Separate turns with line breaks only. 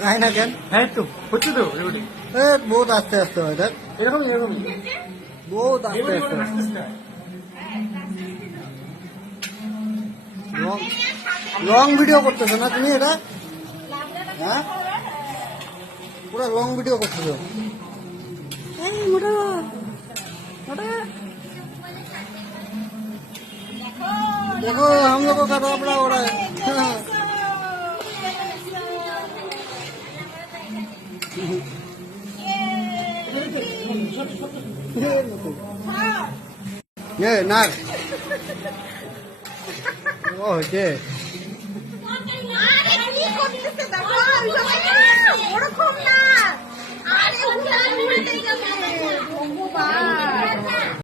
পছন্দের লাগাই দিতে পুরো ওর মুখটা
আগায় না কেন
হ্যাঁ তো হচ্ছে তো এবারে
এ বহুত আস্তে আস্তে হয় দেখ
এরকম এরকম
বহুত আস্তে
এবারে
আস্তে
নাচতেছে না
লং লং ভিডিও করতেছো না তুমি এটা হ্যাঁ পুরো লং ভিডিও করতেছো এই মোটা মোটা देखो हम लोगों का रोपड़ा हो रहा है এ না ওকে না
রে কি করতেছে দাদা